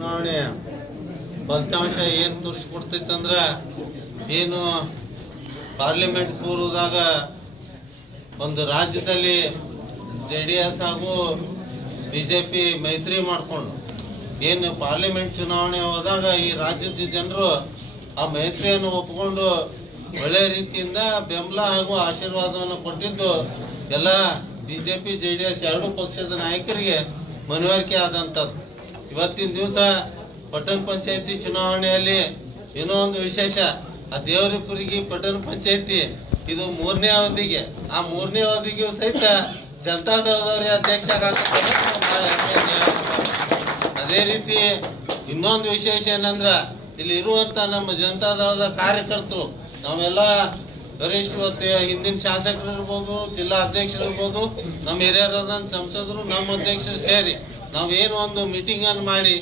ಚುನಾವಣೆಯ ಫಲಿತಾಂಶ ಏನು ತೋರಿಸ್ಕೊಡ್ತೈತಂದ್ರೆ ಏನು ಪಾರ್ಲಿಮೆಂಟ್ ಪೂರ್ವದಾಗ ಒಂದು ರಾಜ್ಯದಲ್ಲಿ JDS ಹಾಗೂ BJP ಮೈತ್ರಿ ಮಾಡಿಕೊಂಡು ಏನು ಪಾರ್ಲಿಮೆಂಟ್ ಚುನಾವಣೆ ಹೋದಾಗ ಈ ರಾಜ್ಯದ ಜನರು ಆ ಮೈತ್ರಿಯನ್ನು ಒಪ್ಪಿಕೊಂಡು ಒಳ್ಳೆಯ ರೀತಿಯಿಂದ ಬೆಂಬಲ ಹಾಗೂ ಆಶೀರ್ವಾದವನ್ನು ಕೊಟ್ಟಿದ್ದು ಎಲ್ಲ BJP JDS ಎರಡೂ ಪಕ್ಷದ ನಾಯಕರಿಗೆ ಮನವರಿಕೆ ಆದಂಥದ್ದು. ಇವತ್ತಿನ ದಿವಸ ಪಟ್ಟಣ ಪಂಚಾಯತಿ ಚುನಾವಣೆಯಲ್ಲಿ ಏನೋ ಒಂದು ವಿಶೇಷ, ಆ ದೇವರಿಪುರಿಗೆ ಪಟ್ಟಣ ಪಂಚಾಯತಿ ಇದು 3ನೇ ಅವಧಿಗೆ, ಆ 3ನೇ ಅವಧಿಗೂ ಸಹಿತ ಜನತಾದಳದವರೇ ಅಧ್ಯಕ್ಷ ಆಗ್ತಾರೆ. ಅದೇ ರೀತಿ ಇನ್ನೊಂದು ವಿಶೇಷ ಏನಂದ್ರೆ ಇಲ್ಲಿ ಇರುವಂತ ನಮ್ಮ ಜನತಾದಳದ ಕಾರ್ಯಕರ್ತರು ನಾವೆಲ್ಲ ಗರಿಷ್ಠ ಹಿಂದಿನ ಶಾಸಕರು ಇರ್ಬೋದು, ಜಿಲ್ಲಾ ಅಧ್ಯಕ್ಷರು ಇರ್ಬೋದು, ನಮ್ಮ ಹಿರಿಯರಾದ ಸಂಸದರು, ನಮ್ಮ ಅಧ್ಯಕ್ಷರು ಸೇರಿ ನಾವೇನು ಒಂದು ಮೀಟಿಂಗ್ ಅನ್ನು ಮಾಡಿ